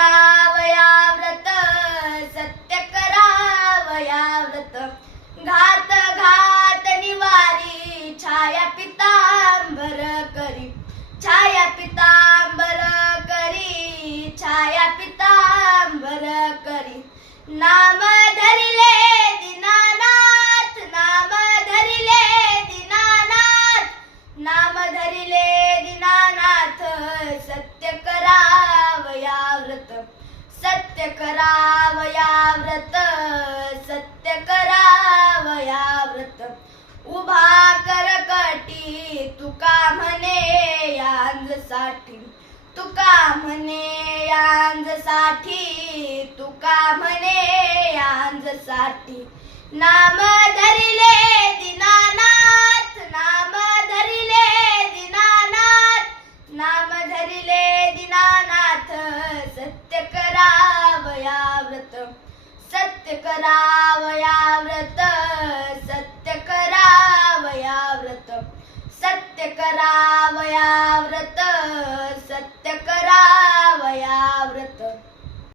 करावया व्रत, सत्य करावया व्रत. घात घात निवारी, छाया पितांबर करी, छाया पितांबर करी, छाया पितांबर करी. नाम धरिले दीनानाथ, नाम धरिले दीनानाथ, नाम धरिले दीनानाथ. सत्य करावया व्रत, सत्य करावया व्रत, सत्य करावया व्रत. उभा करकटी तुका म्हणे यांजसाठी, तुका म्हणे यांजसाठी, तुका म्हणे यांजसाठी. नाम धरिले दीनानाथ, नाम धरिले दीनानाथ, नाम धरिले दीनानाथ. सत्य करावया व्रत, सत्य करावया व्रत, सत्य करावया व्रत, सत्य करावया व्रत,